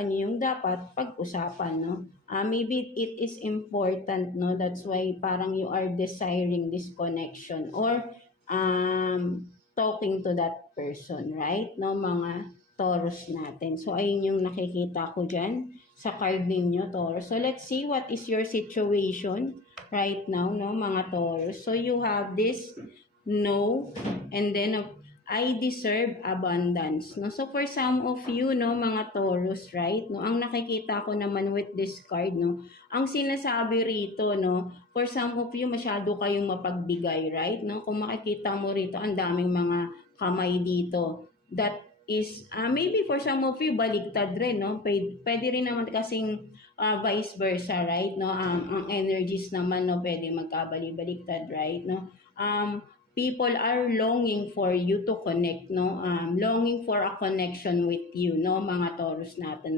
pag-usapan niyo yung dapat pag-usapan, no? Maybe it is important, no? That's why parang you are desiring this connection or talking to that person, right? No, mga Taurus natin. So, ayun yung nakikita ko dyan sa card ninyo, Taurus. So, let's see what is your situation right now, no, mga Taurus. So, you have this no, and then I deserve abundance, no? So, for some of you, no, mga Taurus, right, no, ang nakikita ko naman with this card, no, ang sinasabi rito, no, for some of you, masyado kayong mapagbigay, right, no? Kung makikita mo rito, ang daming mga kamay dito. That is, maybe for some of you, baligtad rin, no? Pwede rin naman kasing vice versa, right, no? Ang energies naman, no, pwede magkabali-baligtad, right, no? People are longing for you to connect, no? Longing for a connection with you, no, mga Taurus natin.